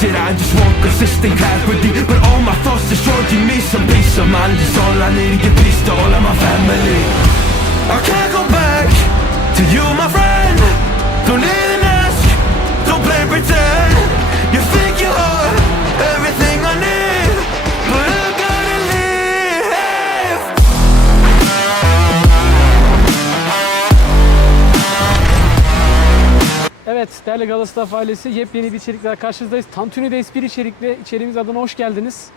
bullshit I just want consistent clarity. But all my thoughts destroyed Give me some peace of mind. It's all I need to get peace to all of my family. I can't go back to you my friend. Don't even ask Don't play pretend. You think you are Evet değerli Galatasaray ailesi yepyeni bir içerikle karşınızdayız. Tantuni'de espri içerikli içeriğimiz adına hoş geldiniz.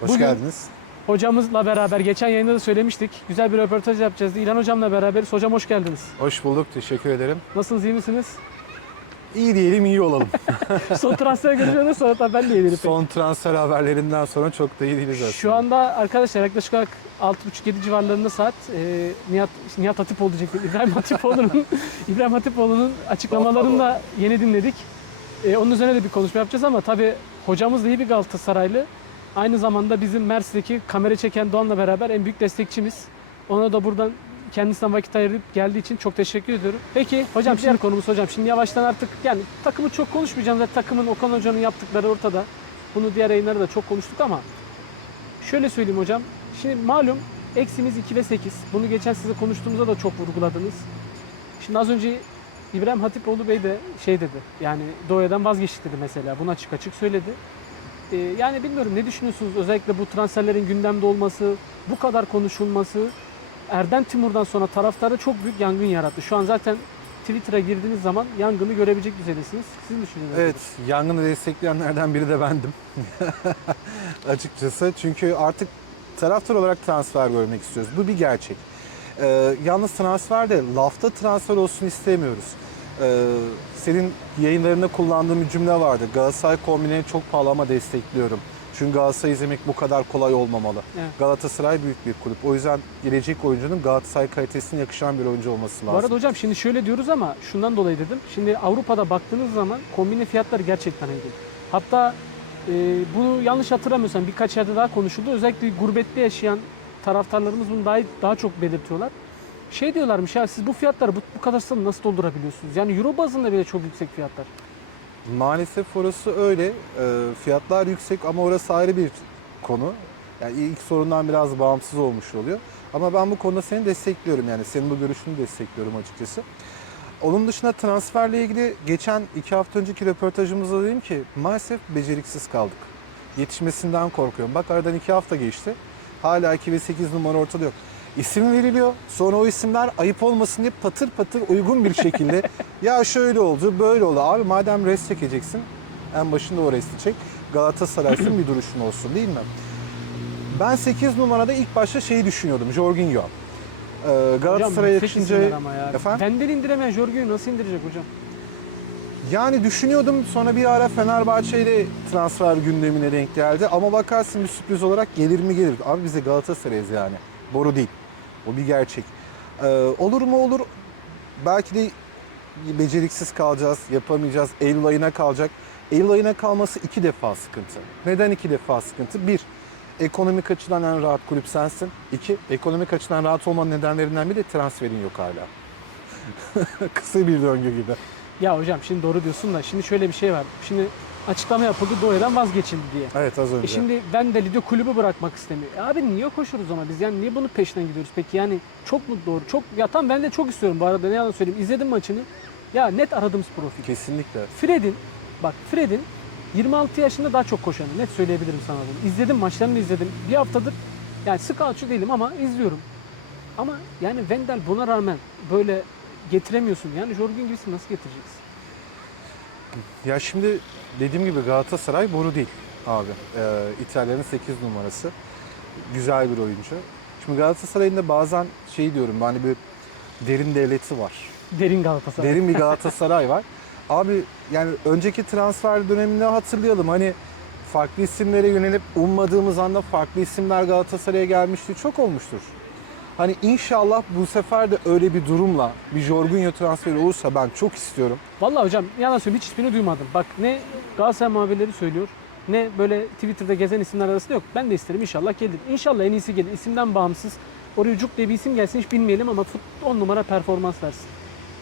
Hoş Bugün- geldiniz. Hocamızla beraber geçen yayında da söylemiştik. Güzel bir röportaj yapacağız. İlhan hocamla beraberiz. Hocam hoş geldiniz. Hoş bulduk. Teşekkür ederim. Nasılsınız iyi misiniz? İyi diyelim, iyi olalım. Son transfer görüşmeden sonra da ben de iyiyim. Son transfer haberlerinden sonra çok da iyi değiliz aslında. Şu anda arkadaşlar yaklaşık olarak 6.30-7 civarlarında saat e, Nihat, Nihat Hatipoğlu diyecektim. İbrahim Hatipoğlu'nun İbrahim Hatipoğlu'nun açıklamalarını da yeni dinledik. E, onun üzerine de bir konuşma yapacağız ama tabii hocamız da iyi bir Galatasaraylı. Aynı zamanda bizim Mersin'deki kamera çeken Doğan'la beraber en büyük destekçimiz. Ona da buradan kendisinden vakit ayırıp geldiği için çok teşekkür ediyorum. Peki hocam diğer konumuz hocam. Şimdi yavaştan artık yani takımı çok konuşmayacağım. Zaten takımın Okan Hoca'nın yaptıkları ortada. Bunu diğer yayınlarda da çok konuştuk ama Şöyle söyleyeyim hocam. Şimdi malum eksimiz 2 ve 8. Bunu geçen size konuştuğumuzda da çok vurguladınız. Şimdi az önce İbrahim Hatipoğlu Bey de şey dedi. Yani Doğu'dan vazgeçtik dedi mesela. Bunu açık açık söyledi. Ee, yani bilmiyorum ne düşünüyorsunuz? Özellikle bu transferlerin gündemde olması, bu kadar konuşulması Erden Timur'dan sonra taraftarda çok büyük yangın yarattı. Şu an zaten Twitter'a girdiğiniz zaman yangını görebilecek düzeydesiniz. Sizin düşünceniz Evet, yangını destekleyenlerden biri de bendim. Açıkçası. Çünkü artık taraftar olarak transfer görmek istiyoruz. Bu bir gerçek. Ee, yalnız transfer de lafta transfer olsun istemiyoruz. Ee, senin yayınlarında kullandığın bir cümle vardı. Galatasaray kombineni çok pahalı ama destekliyorum. Çünkü Galatasaray izlemek bu kadar kolay olmamalı. Evet. Galatasaray büyük bir kulüp. O yüzden gelecek oyuncunun Galatasaray kalitesine yakışan bir oyuncu olması Bu lazım. arada hocam şimdi şöyle diyoruz ama şundan dolayı dedim. Şimdi Avrupa'da baktığınız zaman kombine fiyatları gerçekten uygun. Hatta e, bunu yanlış hatırlamıyorsam birkaç yerde daha konuşuldu. Özellikle gurbette yaşayan taraftarlarımız bunu daha daha çok belirtiyorlar. Şey diyorlarmış ya siz bu fiyatları bu, bu kadar nasıl doldurabiliyorsunuz? Yani euro bazında bile çok yüksek fiyatlar. Maalesef orası öyle. Ee, fiyatlar yüksek ama orası ayrı bir konu. Yani ilk sorundan biraz bağımsız olmuş oluyor. Ama ben bu konuda seni destekliyorum yani senin bu görüşünü destekliyorum açıkçası. Onun dışında transferle ilgili geçen iki hafta önceki röportajımızda dedim ki maalesef beceriksiz kaldık. Yetişmesinden korkuyorum. Bak aradan iki hafta geçti. Hala 2 ve 8 numara ortada yok. İsim veriliyor. Sonra o isimler ayıp olmasın diye patır patır uygun bir şekilde ya şöyle oldu, böyle oldu. Abi madem rest çekeceksin en başında o resti çek. Galatasaray'sın bir duruşun olsun değil mi? Ben 8 numarada ilk başta şeyi düşünüyordum. Jorginho. Ee, Galatasaray'a yakışınca... ya. Efendim? Benden indiremeyen Jorginho'yu nasıl indirecek hocam? Yani düşünüyordum sonra bir ara Fenerbahçe ile transfer gündemine denk geldi. Ama bakarsın bir sürpriz olarak gelir mi gelir. Abi bize Galatasaray'ız yani. Boru değil. O bir gerçek. Ee, olur mu olur. Belki de beceriksiz kalacağız, yapamayacağız. Eylül ayına kalacak. Eylül ayına kalması iki defa sıkıntı. Neden iki defa sıkıntı? Bir, ekonomik açıdan en rahat kulüp sensin. İki, ekonomik açıdan rahat olmanın nedenlerinden biri de transferin yok hala. Kısa bir döngü gibi. Ya hocam şimdi doğru diyorsun da şimdi şöyle bir şey var. Şimdi açıklama yapıldı Doğu'dan vazgeçildi diye. Evet az önce. E şimdi ben de Lido kulübü bırakmak istemiyor. E abi niye koşuyoruz ama biz yani niye bunun peşinden gidiyoruz peki yani çok mu doğru çok ya tam ben de çok istiyorum bu arada ne yalan söyleyeyim izledim maçını ya net aradığımız profil. Kesinlikle. Fred'in bak Fred'in 26 yaşında daha çok koşanı net söyleyebilirim sana bunu. İzledim maçlarını izledim bir haftadır yani sık alçı değilim ama izliyorum. Ama yani Vendel buna rağmen böyle getiremiyorsun yani Jorgen gibisi nasıl getireceksin? Ya şimdi dediğim gibi Galatasaray boru değil abi. Ee, İtalya'nın 8 numarası. Güzel bir oyuncu. Şimdi Galatasaray'ın da bazen şey diyorum hani bir derin devleti var. Derin Galatasaray. Derin bir Galatasaray var. Abi yani önceki transfer dönemini hatırlayalım. Hani farklı isimlere yönelip ummadığımız anda farklı isimler Galatasaray'a gelmişti. Çok olmuştur. Hani inşallah bu sefer de öyle bir durumla bir Jorginho transferi olursa ben çok istiyorum. Vallahi hocam yalan söyleyeyim hiç hiçbirini duymadım. Bak ne Galatasaray muhabirleri söylüyor ne böyle Twitter'da gezen isimler arasında yok. Ben de isterim inşallah gelir. İnşallah en iyisi gelir. İsimden bağımsız. Oraya Cuk diye bir isim gelsin hiç bilmeyelim ama fut 10 numara performans versin.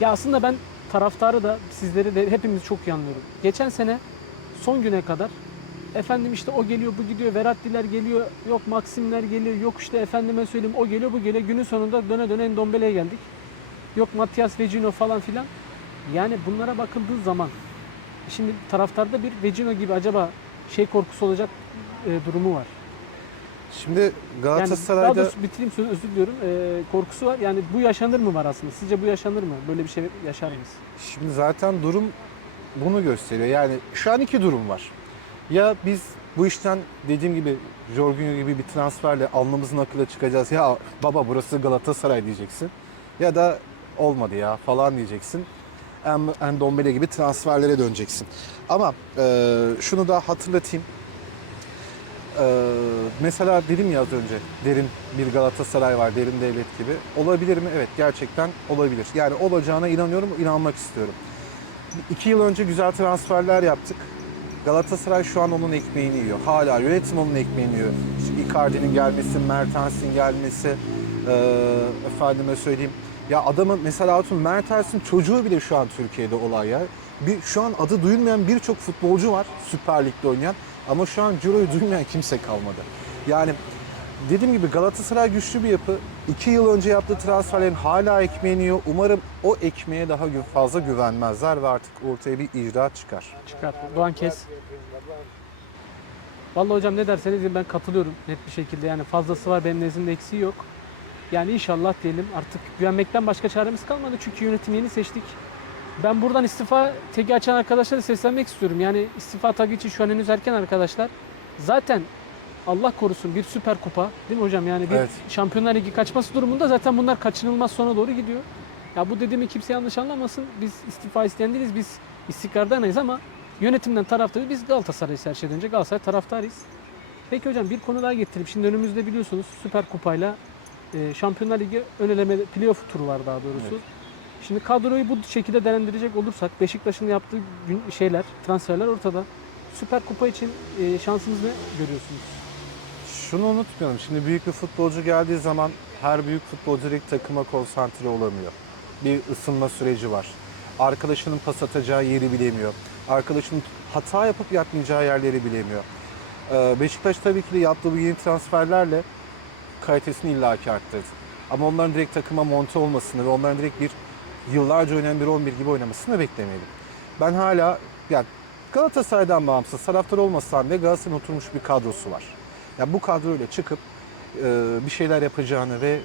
Ya aslında ben taraftarı da sizleri de hepimiz çok iyi anlıyorum. Geçen sene son güne kadar efendim işte o geliyor bu gidiyor Verattiler geliyor yok Maksimler geliyor yok işte efendime söyleyeyim o geliyor bu geliyor günün sonunda döne döne Endombele'ye geldik. Yok Matias Vecino falan filan. Yani bunlara bakıldığı zaman şimdi taraftarda bir Vecino gibi acaba şey korkusu olacak e, durumu var. Şimdi Yani daha Galatasaray'da doğrusu bitireyim sözü özür diliyorum. E, korkusu var. Yani bu yaşanır mı var aslında? Sizce bu yaşanır mı? Böyle bir şey yaşar mıyız? Şimdi zaten durum bunu gösteriyor. Yani şu an iki durum var. Ya biz bu işten dediğim gibi Jorginho gibi bir transferle alnımızın akıyla çıkacağız. Ya baba burası Galatasaray diyeceksin. Ya da olmadı ya falan diyeceksin. En, Endombele gibi transferlere döneceksin. Ama e, şunu da hatırlatayım. E, mesela dedim ya az önce derin bir Galatasaray var, derin devlet gibi. Olabilir mi? Evet gerçekten olabilir. Yani olacağına inanıyorum, inanmak istiyorum. İki yıl önce güzel transferler yaptık. Galatasaray şu an onun ekmeğini yiyor. Hala yönetim onun ekmeğini yiyor. İşte Icardi'nin gelmesi, Mertens'in gelmesi, eee efendime söyleyeyim. Ya adamın mesela Hatun Mertens'in çocuğu bile şu an Türkiye'de olay ya. Bir, şu an adı duyulmayan birçok futbolcu var Süper Lig'de oynayan. Ama şu an Ciro'yu duymayan kimse kalmadı. Yani dediğim gibi Galatasaray güçlü bir yapı. İki yıl önce yaptığı transferlerin hala ekmeğini yiyor. Umarım o ekmeğe daha fazla güvenmezler ve artık ortaya bir icraat çıkar. Çıkart. Doğan kes. Vallahi hocam ne derseniz ben katılıyorum net bir şekilde. Yani fazlası var benim nezdimde eksiği yok. Yani inşallah diyelim artık güvenmekten başka çaremiz kalmadı. Çünkü yönetim yeni seçtik. Ben buradan istifa tagi açan arkadaşlara seslenmek istiyorum. Yani istifa tagi için şu an henüz erken arkadaşlar. Zaten Allah korusun bir süper kupa değil mi hocam? Yani bir Evet. Şampiyonlar Ligi kaçması durumunda zaten bunlar kaçınılmaz sona doğru gidiyor. Ya bu dediğimi kimse yanlış anlamasın. Biz istifa isteyen değiliz. Biz istikrardanayız ama yönetimden taraftarız. Biz Galatasaray'ız her şeyden önce. Galatasaray taraftarıyız. Peki hocam bir konu daha getireyim. Şimdi önümüzde biliyorsunuz Süper Kupayla e, Şampiyonlar Ligi ön eleme playoff turu var daha doğrusu. Evet. Şimdi kadroyu bu şekilde değerlendirecek olursak Beşiktaş'ın yaptığı şeyler, transferler ortada. Süper Kupa için e, şansınız ne görüyorsunuz? Şunu unutmayalım. Şimdi büyük bir futbolcu geldiği zaman her büyük futbolcu direkt takıma konsantre olamıyor. Bir ısınma süreci var. Arkadaşının pas atacağı yeri bilemiyor. Arkadaşının hata yapıp yapmayacağı yerleri bilemiyor. Ee, Beşiktaş tabii ki de yaptığı bu yeni transferlerle kalitesini illaki arttırdı. Ama onların direkt takıma monte olmasını ve onların direkt bir yıllarca oynayan bir 11 gibi oynamasını beklemeyelim. Ben hala yani Galatasaray'dan bağımsız taraftar olmasam bile Galatasaray'ın oturmuş bir kadrosu var. Ya bu kadroyla çıkıp e, bir şeyler yapacağını ve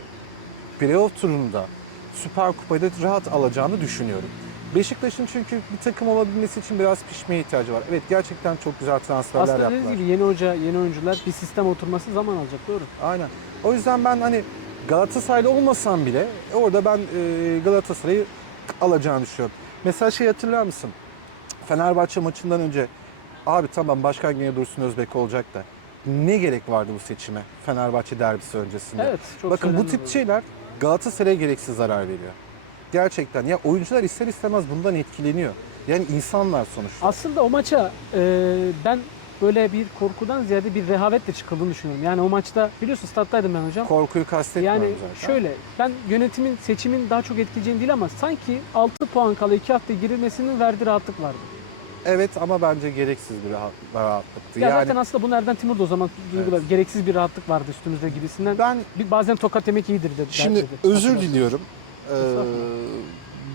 playoff turunda Süper Kupayı da rahat alacağını düşünüyorum. Beşiktaş'ın çünkü bir takım olabilmesi için biraz pişmeye ihtiyacı var. Evet gerçekten çok güzel transferler Aslında yaptılar. dediğiniz gibi yeni hoca, yeni oyuncular bir sistem oturması zaman alacak doğru. Aynen. O yüzden ben hani Galatasaraylı olmasam bile orada ben e, Galatasaray'ı alacağını düşünüyorum. Mesela şey hatırlar mısın? Fenerbahçe maçından önce abi tamam başkan yine Dursun Özbek olacak da ne gerek vardı bu seçime Fenerbahçe derbisi öncesinde? Evet, çok Bakın bu tip şeyler Galatasaray'a gereksiz zarar veriyor. Gerçekten ya oyuncular ister istemez bundan etkileniyor. Yani insanlar sonuçta. Aslında o maça e, ben böyle bir korkudan ziyade bir rehavetle çıkıldığını düşünüyorum. Yani o maçta biliyorsun stat'taydım ben hocam. Korkuyu kastetmiyorum Yani zaten. şöyle ben yönetimin seçimin daha çok etkileyeceğini değil ama sanki 6 puan kala 2 hafta girilmesinin verdiği rahatlık vardı. Evet ama bence gereksiz bir rahat, rahatlıktı. Ya yani zaten aslında bunu Erdem Timur da o zaman uyguladı. Gereksiz bir rahatlık vardı üstümüzde gibisinden. ben Bir, bazen tokat yemek iyidir dedi. Şimdi dedi. özür diliyorum. Ee,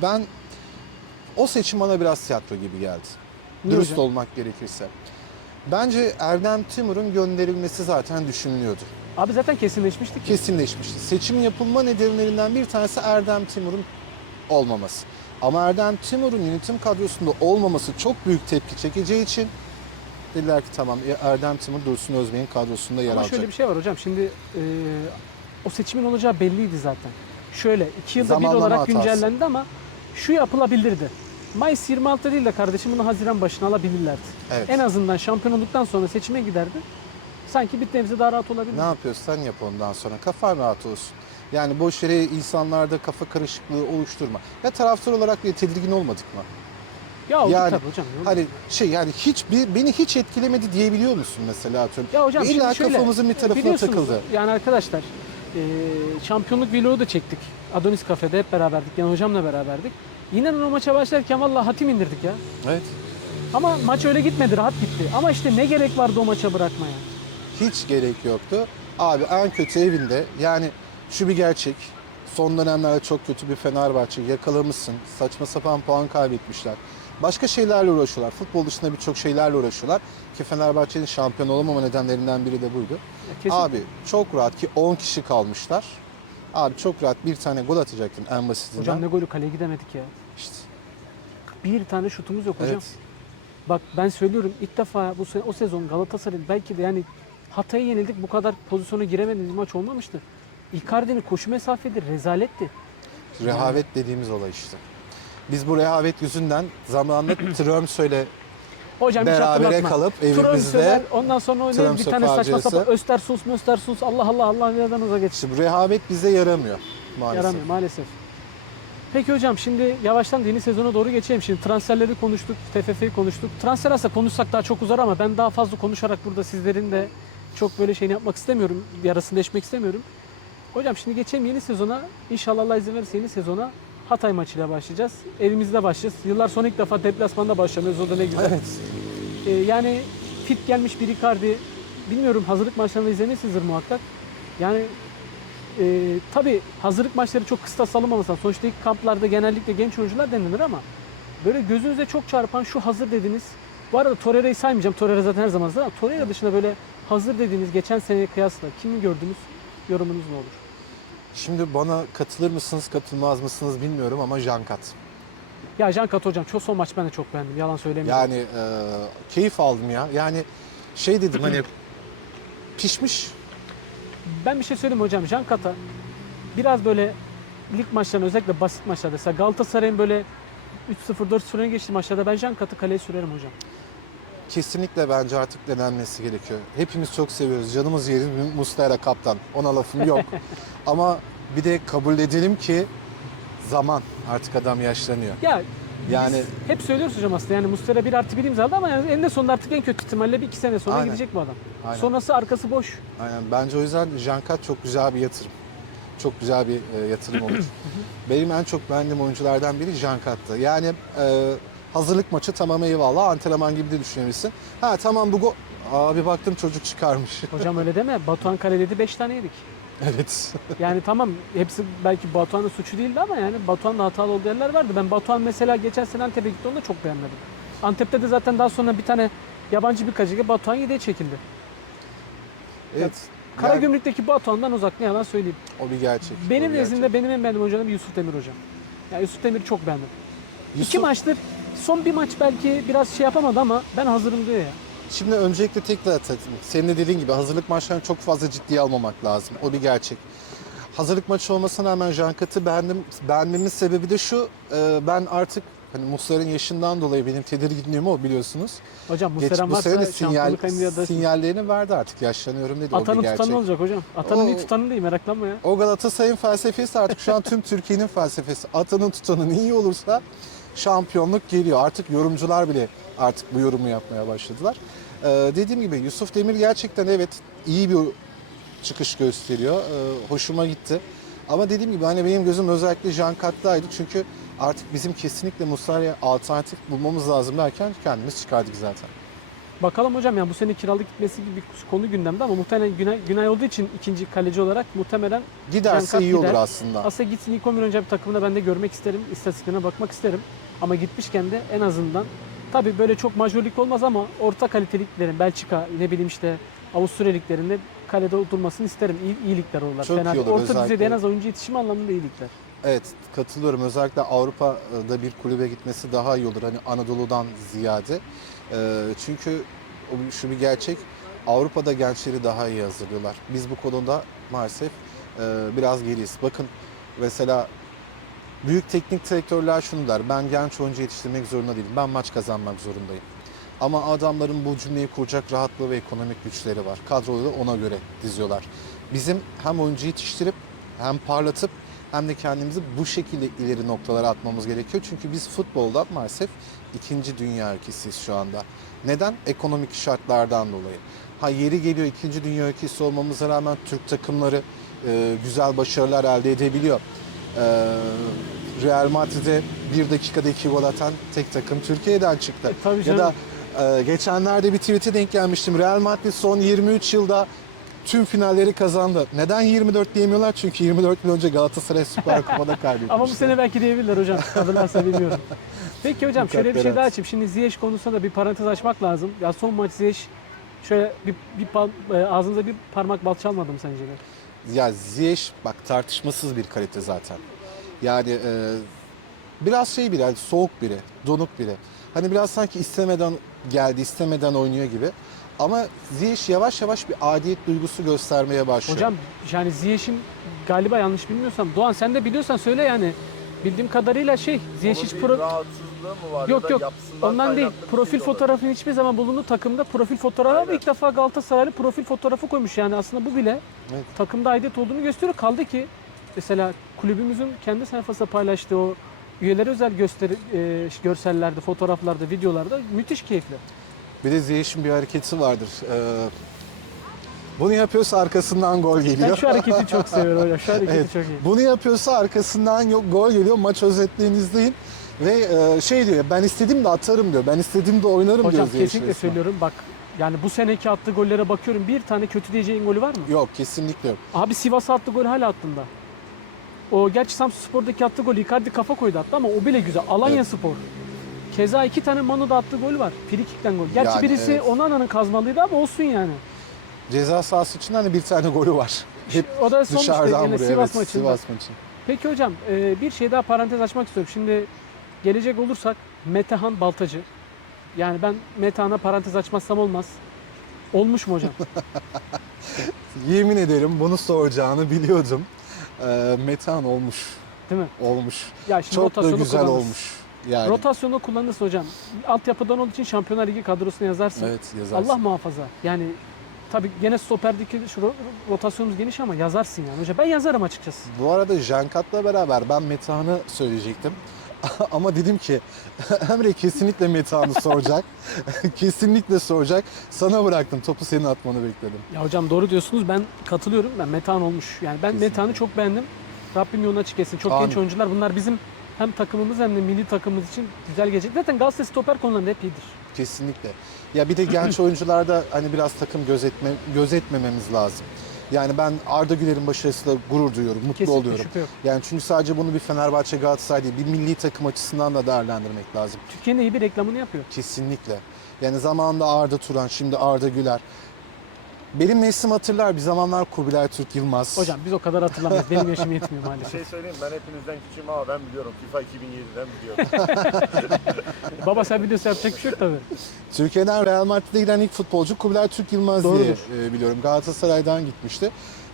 ben o seçim bana biraz tiyatro gibi geldi. Niye Dürüst hocam? olmak gerekirse. Bence Erdem Timur'un gönderilmesi zaten düşünülüyordu. Abi zaten kesinleşmişti ki. Kesinleşmişti. Seçim yapılma nedenlerinden bir tanesi Erdem Timur'un olmaması. Ama Erdem Timur'un yönetim kadrosunda olmaması çok büyük tepki çekeceği için dediler ki tamam Erdem Timur Dursun Özbey'in kadrosunda yer Ama alacak. şöyle bir şey var hocam. Şimdi e, o seçimin olacağı belliydi zaten. Şöyle iki yılda bir Zamanlama olarak hatası. güncellendi ama şu yapılabilirdi. Mayıs 26 değil de kardeşim bunu Haziran başına alabilirlerdi. Evet. En azından şampiyon olduktan sonra seçime giderdi. Sanki bir nebze daha rahat olabilirdi. Ne yapıyorsan yap ondan sonra. Kafan rahat olsun. Yani boş yere insanlarda kafa karışıklığı oluşturma. Ya taraftar olarak bir tedirgin olmadık mı? Ya oldu Yani, tabii hocam. Hani şey yani hiç bir, beni hiç etkilemedi diyebiliyor musun mesela atıyorum? Ya hocam İlla şöyle, kafamızın bir tarafına takıldı. Yani arkadaşlar e, şampiyonluk vlogu da çektik. Adonis Kafe'de hep beraberdik. Yani hocamla beraberdik. İnanın o maça başlarken vallahi hatim indirdik ya. Evet. Ama maç öyle gitmedi, rahat gitti. Ama işte ne gerek vardı o maça bırakmaya? Hiç gerek yoktu. Abi en kötü evinde yani şu bir gerçek. Son dönemlerde çok kötü bir Fenerbahçe yakalamışsın. Saçma sapan puan kaybetmişler. Başka şeylerle uğraşıyorlar. Futbol dışında birçok şeylerle uğraşıyorlar. Ki Fenerbahçe'nin şampiyon olamama nedenlerinden biri de buydu. Ya kesin- Abi çok rahat ki 10 kişi kalmışlar. Abi çok rahat bir tane gol atacaktın en basitinden. Hocam ne golü kaleye gidemedik ya. İşte, Bir tane şutumuz yok hocam. evet. Bak ben söylüyorum ilk defa bu se- o sezon Galatasaray'ın belki de yani Hatay'a yenildik bu kadar pozisyona giremediğimiz maç olmamıştı. Icardi'nin koşu mesafeleri rezaletti. Rehavet dediğimiz olay işte. Biz bu rehavet yüzünden zamanında Tromsø'yle Hocam hiç berabere hatırlatma. kalıp evimizde ondan sonra öyle bir Tromsø tane saçma faciası. sapan Östersus, Möstersus Allah Allah Allah nereden uza geçti. işte bu rehavet bize yaramıyor maalesef. Yaramıyor maalesef. Peki hocam şimdi yavaştan yeni sezona doğru geçelim. Şimdi transferleri konuştuk, TFF'yi konuştuk. Transfer aslında konuşsak daha çok uzar ama ben daha fazla konuşarak burada sizlerin de çok böyle şeyini yapmak istemiyorum. Yarasını deşmek istemiyorum. Hocam şimdi geçelim yeni sezona. İnşallah Allah izin verirse yeni sezona Hatay maçıyla başlayacağız. Evimizde başlayacağız. Yıllar sonra ilk defa deplasmanda başlamıyoruz. O da ne güzel. Evet. Ee, yani fit gelmiş bir Icardi. Bilmiyorum hazırlık maçlarını izlemişsinizdir muhakkak. Yani e, tabii hazırlık maçları çok kıstas alınmaması. Sonuçta ilk kamplarda genellikle genç oyuncular denilir ama böyle gözünüze çok çarpan şu hazır dediniz. Bu arada Torreira'yı saymayacağım. Torreira zaten her zaman hazır ama Torreira dışında böyle hazır dediğiniz geçen seneye kıyasla kimi gördünüz? Yorumunuz ne olur? Şimdi bana katılır mısınız, katılmaz mısınız bilmiyorum ama Jankat. Ya Can Kat hocam çok son maç ben de çok beğendim. Yalan söylemeyeceğim. Yani e, keyif aldım ya. Yani şey dedim hani pişmiş. Ben bir şey söyleyeyim mi hocam. Can Kata biraz böyle lig maçlarında özellikle basit maçlarda mesela Galatasaray'ın böyle 3-0 4-0 öne geçtiği maçlarda ben Can Kat'ı kaleye sürerim hocam. Kesinlikle bence artık denenmesi gerekiyor. Hepimiz çok seviyoruz. Canımız yerin Muslera kaptan. Ona lafım yok. ama bir de kabul edelim ki zaman artık adam yaşlanıyor. Ya Yani- biz hep söylüyoruz hocam aslında yani Mustera 1 artı 1 imzaladı ama yani eninde sonunda artık en kötü ihtimalle bir iki sene sonra Aynen. gidecek bu adam. Aynen. Sonrası arkası boş. Aynen. Bence o yüzden Jankat çok güzel bir yatırım. Çok güzel bir e, yatırım olur. Benim en çok beğendiğim oyunculardan biri Jankat'tı. Yani e, hazırlık maçı tamam eyvallah antrenman gibi de düşünebilirsin. Ha tamam bu go... Abi baktım çocuk çıkarmış. Hocam öyle deme. Batuhan kaleledi 5 tane yedik. Evet. Yani tamam hepsi belki Batuhan'ın suçu değildi ama yani Batuhan'da hatalı olduğu yerler vardı. Ben Batuhan mesela geçen sene Antep'e gitti onu da çok beğenmedim. Antep'te de zaten daha sonra bir tane yabancı bir kacıya Batuhan 7'ye çekildi. Evet. Yani Karagümrük'teki Batuhan'dan uzak ne yalan söyleyeyim. o bir gerçek. Benim bir nezdimde gerçek. benim en beğendiğim oyuncularım Yusuf Demir hocam. Yani Yusuf Demir'i çok beğendim. Yusuf, İki maçtır son bir maç belki biraz şey yapamadı ama ben hazırım diyor ya. Şimdi öncelikle tekrar atayım. Senin de dediğin gibi hazırlık maçlarını çok fazla ciddiye almamak lazım. O bir gerçek. Hazırlık maçı olmasına rağmen Jankat'ı beğendim. Beğenmemin sebebi de şu. e, Ben artık hani Muslera'nın yaşından dolayı benim tedirginliğim o biliyorsunuz. Hocam bu sene de varsa sinyal, sinyallerini verdi artık. Yaşlanıyorum dedi. o bir Atanın gerçek. tutanı olacak hocam. Atanın O- iyi tutanı değil meraklanma ya. O Galatasaray'ın felsefesi artık şu an tüm Türkiye'nin felsefesi. Atanın tutanın iyi olursa şampiyonluk geliyor. Artık yorumcular bile artık bu yorumu yapmaya başladılar. Ee, dediğim gibi Yusuf Demir gerçekten evet iyi bir çıkış gösteriyor. Ee, hoşuma gitti. Ama dediğim gibi hani benim gözüm özellikle Jean Kat'taydı. Çünkü artık bizim kesinlikle Muslera'ya alternatif bulmamız lazım derken kendimiz çıkardık zaten. Bakalım hocam ya bu sene kiralık gitmesi gibi bir konu gündemde ama muhtemelen Günay, Günay olduğu için ikinci kaleci olarak muhtemelen Giderse Jean iyi olur gider. aslında. Aslında gitsin ilk 11 önce bir takımını ben de görmek isterim. İstatistiklerine bakmak isterim. Ama gitmişken de en azından tabii böyle çok majörlik olmaz ama orta kaliteliklerin Belçika ne bileyim işte Avusturya liglerinde kalede oturmasını isterim. İyi, iyi ligler olurlar. Çok Fena iyi olur Orta özellikle. düzeyde en az oyuncu yetişimi anlamında iyi ligler. Evet katılıyorum. Özellikle Avrupa'da bir kulübe gitmesi daha iyi olur. Hani Anadolu'dan ziyade. Ee, çünkü şu bir gerçek. Avrupa'da gençleri daha iyi hazırlıyorlar. Biz bu konuda maalesef e, biraz geriyiz. Bakın mesela büyük teknik direktörler şunu der. Ben genç oyuncu yetiştirmek zorunda değilim. Ben maç kazanmak zorundayım. Ama adamların bu cümleyi kuracak rahatlığı ve ekonomik güçleri var. Kadroyu da ona göre diziyorlar. Bizim hem oyuncu yetiştirip hem parlatıp hem de kendimizi bu şekilde ileri noktalara atmamız gerekiyor. Çünkü biz futbolda maalesef ikinci dünya ülkesiyiz şu anda. Neden? Ekonomik şartlardan dolayı. Ha yeri geliyor ikinci dünya ülkesi olmamıza rağmen Türk takımları e, güzel başarılar elde edebiliyor. E, Real Madrid'e bir dakikada iki gol atan tek takım Türkiye'den çıktı. E, tabii ya canım. da e, geçenlerde bir tweet'e denk gelmiştim. Real Madrid son 23 yılda tüm finalleri kazandı. Neden 24 diyemiyorlar? Çünkü 24 yıl önce Galatasaray Süper Kupa'da kaybetmişti. Ama bu sene belki diyebilirler hocam. Hatırlarsa bilmiyorum. Peki hocam şöyle bir şey daha açayım. Şimdi Ziyech konusunda da bir parantez açmak lazım. Ya son maç Ziyech şöyle bir, bir e, ağzınıza bir parmak bal çalmadı mı sence de? Ya Ziyech bak tartışmasız bir kalite zaten. Yani e, biraz şey biri, yani soğuk biri, donuk biri. Hani biraz sanki istemeden geldi, istemeden oynuyor gibi. Ama Ziyech yavaş yavaş bir adiyet duygusu göstermeye başlıyor. Hocam yani Ziyech'in galiba yanlış bilmiyorsam Doğan sen de biliyorsan söyle yani. Bildiğim kadarıyla şey Ziyech hiç pro... rahatsızlığı mı var Yok yok ondan değil. Profil şey de olabilir. fotoğrafın hiçbir zaman bulunduğu takımda profil fotoğrafı Aynen. ilk defa Galatasaraylı profil fotoğrafı koymuş. Yani aslında bu bile Evet. takımda aidiyet olduğunu gösteriyor. Kaldı ki mesela kulübümüzün kendi sayfasında paylaştığı o üyelere özel gösteri, e, görsellerde, fotoğraflarda, videolarda müthiş keyifli. Bir de Ziyech'in bir hareketi vardır. Ee, bunu yapıyorsa arkasından gol geliyor. Ben şu hareketi çok seviyorum hocam. Şu hareketi Evet. çok iyi. Bunu yapıyorsa arkasından yok gol geliyor. Maç özetlerini izleyin. Ve e, şey diyor ben istediğimde atarım diyor. Ben istediğimde oynarım diyor Hocam kesinlikle resmen. söylüyorum. Bak yani bu seneki attığı gollere bakıyorum. Bir tane kötü diyeceğin golü var mı? Yok kesinlikle yok. Abi Sivas'a attığı gol hala aklımda. O gerçi Samsun Spor'daki attığı golü Icardi kafa koydu attı ama o bile güzel. Alanya Evet. Spor. Keza iki tane Mano'da attığı gol var. Frikik'ten gol. Gerçi Yani birisi evet. Onana'nın kazmalıydı ama olsun yani. Ceza sahası için hani bir tane golü var. Hep o da son işte dışarıdan yine vuruyor. Sivas evet, maçında. Sivas maçı. Peki hocam e, bir şey daha parantez açmak istiyorum. Şimdi gelecek olursak Metehan Baltacı. Yani ben Metehan'a parantez açmazsam olmaz. Olmuş mu hocam? Yemin ederim bunu soracağını biliyordum. Ee, Metan olmuş. Değil mi? Olmuş. Ya şimdi Çok da rotasyonu güzel kullanırız. olmuş. Yani. Rotasyonu kullanırsın hocam. Altyapıdan olduğu için Şampiyonlar Ligi kadrosuna yazarsın. Evet yazarsın. Allah muhafaza. Yani tabii gene stoperdeki şu ro- rotasyonumuz geniş ama yazarsın yani hocam. Ben yazarım açıkçası. Bu arada Jankat'la beraber ben Metan'ı söyleyecektim. Ama dedim ki Emre kesinlikle Metan'ı soracak. kesinlikle soracak. Sana bıraktım. Topu senin atmanı bekledim. Ya hocam doğru diyorsunuz. Ben katılıyorum. Ben Metehan olmuş. Yani ben. Metehan'ı çok beğendim. Rabbim yolunu açık etsin. Çok Amin. genç oyuncular. Bunlar bizim hem takımımız hem de milli takımımız için güzel gelecek. Zaten Galatasaray stoper konularında hep iyidir. Kesinlikle. Ya bir de genç oyuncularda hani biraz takım gözetme gözetmememiz lazım. Yani ben Arda Güler'in başarısıyla gurur duyuyorum, mutlu Kesinlikle oluyorum. şüphe yok. Yani çünkü sadece bunu bir Fenerbahçe Galatasaray değil, bir milli takım açısından da değerlendirmek lazım. Türkiye'nin iyi bir reklamını yapıyor. Kesinlikle. Yani zamanında Arda Turan, şimdi Arda Güler. Benim neslim hatırlar bir zamanlar Kubilay Türk Yılmaz. Hocam biz o kadar hatırlamayız. Benim yaşım yetmiyor Bir maalesef. şey söyleyeyim ben hepinizden küçüğüm ama ben biliyorum. FIFA 2007'den biliyorum. Baba sen biliyorsun yapacak bir şey yok tabii. Türkiye'den Real Madrid'e giden ilk futbolcu Kubilay Türk Yılmaz diye e, biliyorum. Galatasaray'dan gitmişti.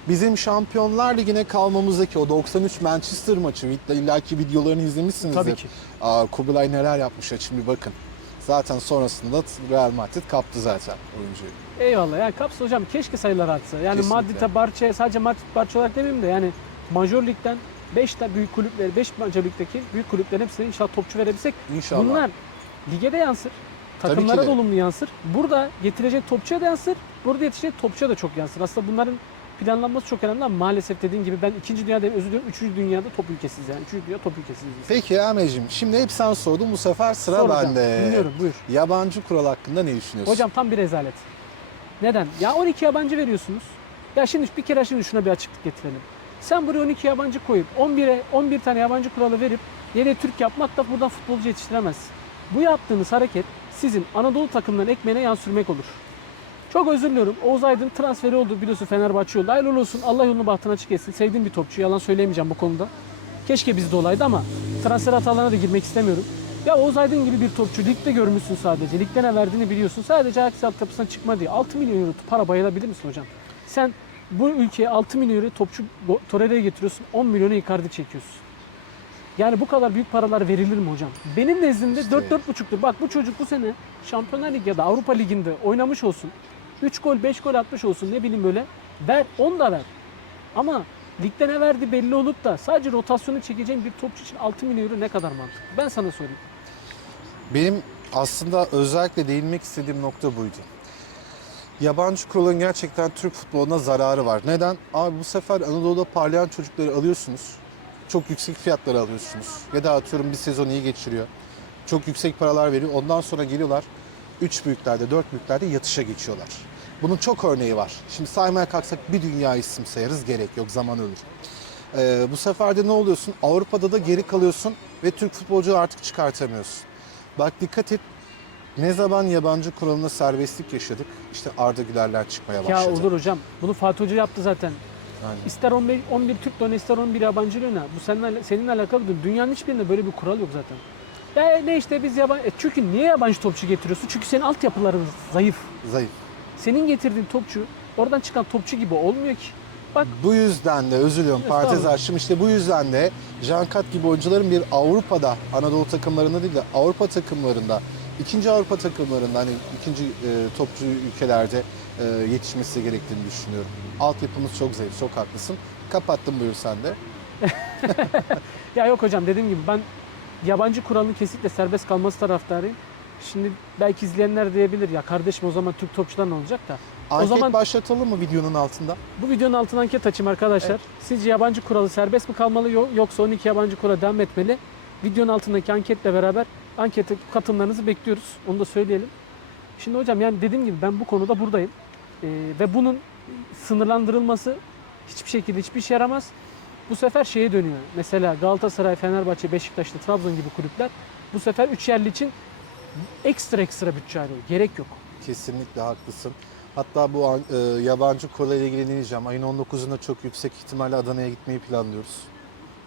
Bizim Şampiyonlar Ligi'ne kalmamızdaki o 93 Manchester maçı illaki videolarını izlemişsinizdir. Tabii ki. Aa, Kubilay neler yapmış açın bir bakın. Zaten sonrasında Real Madrid kaptı zaten oyuncuyu. Eyvallah. Yani Kaps hocam keşke sayılar artsa. Yani Kesinlikle. Madrid'e, Barça'ya sadece Madrid, Barça olarak demeyeyim de yani Major Lig'den 5 tane büyük kulüpleri, 5 Major Lig'deki büyük kulüplerin hepsine inşallah topçu verebilsek İnşallah. bunlar lige de yansır. Takımlara de. da olumlu yansır. Burada getirecek topçuya da yansır. Burada yetişecek topçuya da çok yansır. Aslında bunların planlanması çok önemli ama maalesef dediğin gibi ben ikinci dünyada özür diliyorum. Üçüncü dünyada top ülkesiz yani. Üçüncü dünya top ülkesiz. Peki Emre'cim şimdi hep sen sordun bu sefer sıra Sor hocam, bende. Dinliyorum buyur. Yabancı kural hakkında ne düşünüyorsun? Hocam tam bir rezalet. Neden? Ya 12 yabancı veriyorsunuz. Ya şimdi bir kere şimdi şuna bir açıklık getirelim. Sen buraya 12 yabancı koyup 11'e 11 tane yabancı kuralı verip yine Türk yapmak da buradan futbolcu yetiştiremezsin. Bu yaptığınız hareket sizin Anadolu takımlarının ekmeğine yan sürmek olur. Çok özür diliyorum. Oğuz Aydın transferi oldu biliyorsun Fenerbahçe yolda. Hayırlı olsun. Allah yolunu bahtına açık etsin. Sevdiğim bir topçu. Yalan söyleyemeyeceğim bu konuda. Keşke bizde olaydı ama transfer hatalarına da girmek istemiyorum. Ya Oğuz Aydın gibi bir topçu ligde görmüşsün sadece. Ligde ne verdiğini biliyorsun. Sadece Ajax altyapısına çıkma diye. 6 milyon euro para bayılabilir misin hocam? Sen bu ülkeye 6 milyon euro topçu Torreira'ya getiriyorsun. 10 milyonu Icardi çekiyorsun. Yani bu kadar büyük paralar verilir mi hocam? Benim nezdimde İşte. 4-4,5'tur. Bak bu çocuk bu sene Şampiyonlar Ligi ya da Avrupa Ligi'nde oynamış olsun. 3 gol 5 gol atmış olsun ne bileyim böyle. Ver 10 da ver. Ama ligde ne verdi belli olup da sadece rotasyonu çekeceğin bir topçu için 6 milyon euro ne kadar mantıklı? Ben sana sorayım. Benim aslında özellikle değinmek istediğim nokta buydu. Yabancı kuralın gerçekten Türk futboluna zararı var. Neden? Abi bu sefer Anadolu'da parlayan çocukları alıyorsunuz. çok yüksek fiyatlara alıyorsunuz. Ya da atıyorum bir sezon iyi geçiriyor. Çok yüksek paralar veriyor. Ondan sonra geliyorlar 3 büyüklerde, 4 büyüklerde yatışa geçiyorlar. Bunun çok örneği var. Şimdi saymaya kalksak bir dünya isim sayarız gerek yok zaman ölür. Ee, bu sefer de ne oluyorsun? Avrupa'da da geri kalıyorsun ve Türk futbolcu artık çıkartamıyorsun. Bak dikkat et. Ne zaman yabancı kuralına serbestlik yaşadık? İşte Arda Gülerler çıkmaya başladı. Ya olur hocam. Bunu Fatih Hoca yaptı zaten. Aynen. İster 11, 11 Türk oyna ister 11 yabancı oyna. Bu seninle, seninle alakalı değil. Dünyanın hiçbirinde böyle bir kural yok zaten. Ya ne işte biz yabancı... E çünkü niye yabancı topçu getiriyorsun? Çünkü senin altyapıların zayıf. Zayıf. Senin getirdiğin topçu oradan çıkan topçu gibi olmuyor ki. Bak Bu yüzden de özür diliyorum parantez açtım. İşte bu yüzden de Jankat gibi oyuncuların bir Avrupa'da, Anadolu takımlarında değil de Avrupa takımlarında, ikinci Avrupa takımlarında hani ikinci e, topçu ülkelerde e, yetişmesi gerektiğini düşünüyorum. Altyapımız çok zayıf, çok haklısın. Kapattım buyur sen de. ya yok hocam dediğim gibi ben yabancı kuralın kesinlikle serbest kalması taraftarıyım. Şimdi belki izleyenler diyebilir ya kardeşim o zaman Türk topçular ne olacak da. Anket zaman- başlatalım mı videonun altında? Bu videonun altına anket açayım arkadaşlar. Sizce yabancı kuralı serbest mi kalmalı yo- yoksa 12 yabancı kura devam etmeli? Videonun altındaki anketle beraber ankete katılımlarınızı bekliyoruz. Onu da söyleyelim. Şimdi hocam yani dediğim gibi ben bu konuda buradayım. Ee, ve bunun sınırlandırılması hiçbir şekilde hiçbir işe yaramaz. Bu sefer şeye dönüyor. Mesela Galatasaray, Fenerbahçe, Beşiktaş'ta Trabzon gibi kulüpler bu sefer 3 yerli için ekstra ekstra bütçe ayırıyor. Gerek yok. Kesinlikle haklısın. Hatta bu an- e, yabancı kurala ile ilgili? Ayın 19'unda çok yüksek ihtimalle Adana'ya gitmeyi planlıyoruz.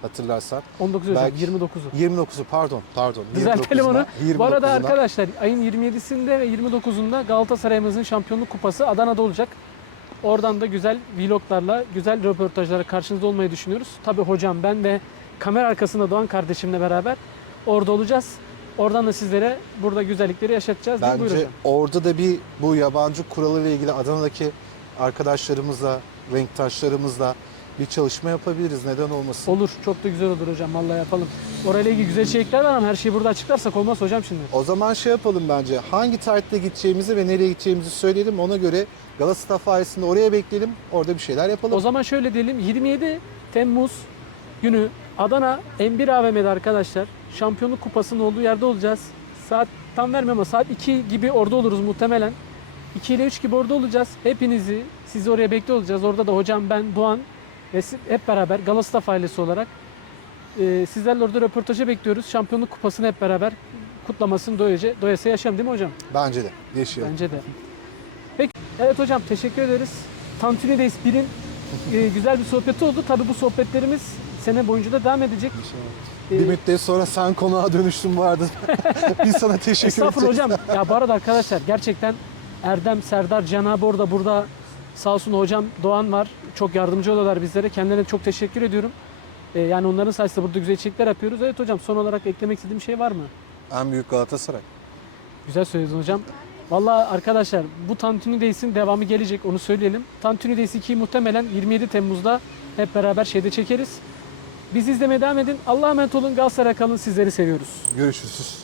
Hatırlarsan. 19 hocam, Belki- 29'u. 29'u pardon, pardon. Düzeltelim onu. 29'una, Bu arada 29'una. arkadaşlar ayın 27'sinde ve 29'unda Galatasaray'ımızın şampiyonluk kupası Adana'da olacak. Oradan da güzel vloglarla, güzel röportajlara karşınızda olmayı düşünüyoruz. Tabii hocam ben ve kamera arkasında Doğan kardeşimle beraber orada olacağız. Oradan da sizlere burada güzellikleri yaşatacağız. Değil? Buyur Bence hocam. orada da bir bu yabancı kuralıyla ilgili Adana'daki arkadaşlarımızla, renktaşlarımızla bir çalışma yapabiliriz. Neden olmasın? Olur. Çok da güzel olur hocam. Vallahi yapalım. Orayla ilgili güzel içerikler var ama her şeyi burada açıklarsak olmaz hocam şimdi. O zaman şey yapalım bence. Hangi tarihte gideceğimizi ve nereye gideceğimizi söyleyelim. Ona göre Galatasaray Fahisi'nde oraya bekleyelim. Orada bir şeyler yapalım. O zaman şöyle diyelim 27 Temmuz günü Adana M1 AVM'de arkadaşlar şampiyonluk kupasının olduğu yerde olacağız. Saat tam vermem ama saat 2 gibi orada oluruz muhtemelen. 2 ile 3 gibi orada olacağız. Hepinizi sizi oraya bekliyor olacağız. Orada da hocam ben Doğan ve hep beraber Galatasaray ailesi olarak e, sizlerle orada röportaja bekliyoruz. Şampiyonluk kupasını hep beraber kutlamasını doyaca, doyasıya yaşayalım değil mi hocam? Bence de. Yaşayalım. Bence de. Peki. Evet hocam teşekkür ederiz. Tantuni'deyiz. Birin e, güzel bir sohbeti oldu. Tabii bu sohbetlerimiz sene boyunca da devam edecek. E, Bir müddet sonra sen konuğa dönüştün vardı. Biz sana teşekkür Estağfurullah ederiz. hocam. Ya bu arada arkadaşlar gerçekten Erdem, Serdar, Cenab-ı orada burada sağ olsun hocam Doğan var. Çok yardımcı oluyorlar bizlere. Kendilerine çok teşekkür ediyorum. E, yani onların sayesinde burada güzel içerikler yapıyoruz. Evet hocam son olarak eklemek istediğim şey var mı? En büyük Galatasaray. Güzel söyledin hocam. Vallahi arkadaşlar bu Tantuni Days'in devamı gelecek onu söyleyelim. Tantuni Days 2'yi muhtemelen 27 Temmuz'da hep beraber şeyde çekeriz. Bizi izlemeye devam edin. Allah'a emanet olun. Galatasaray'a kalın. Sizleri seviyoruz. Görüşürüz.